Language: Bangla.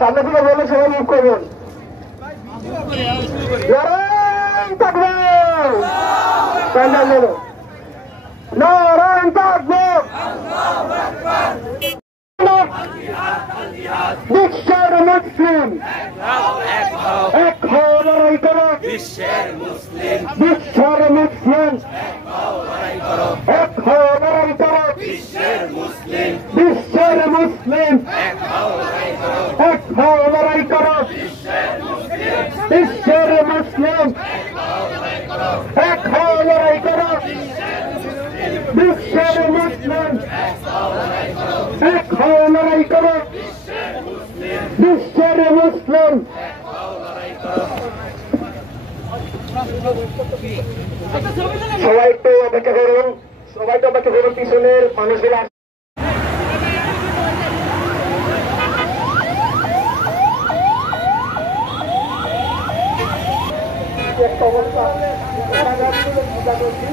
সামনে থেকে বলে সবাই মুখ করবেন। নারায়ণ তাকবীর, নারায়ণ তাকবীর, বিশ্বের মুসলিম এক হও, লড়াই করো। বিশ্বের মুসলিম এক হও, লড়াই করো। বিশ্বের মুসলিম এক হও, লড়াই করো। বিশ্বের মুসলিম এক হও, লড়াই করো। বিশ্বের মুসলিম এক হও, লড়াই করো। বিশ্বের মুসলিম সবাই একটু অপেক্ষা করুন, সবাই তো অপেক্ষা করুন, পিছনের মানুষগুলো একটা অবস্থা মোটামুটি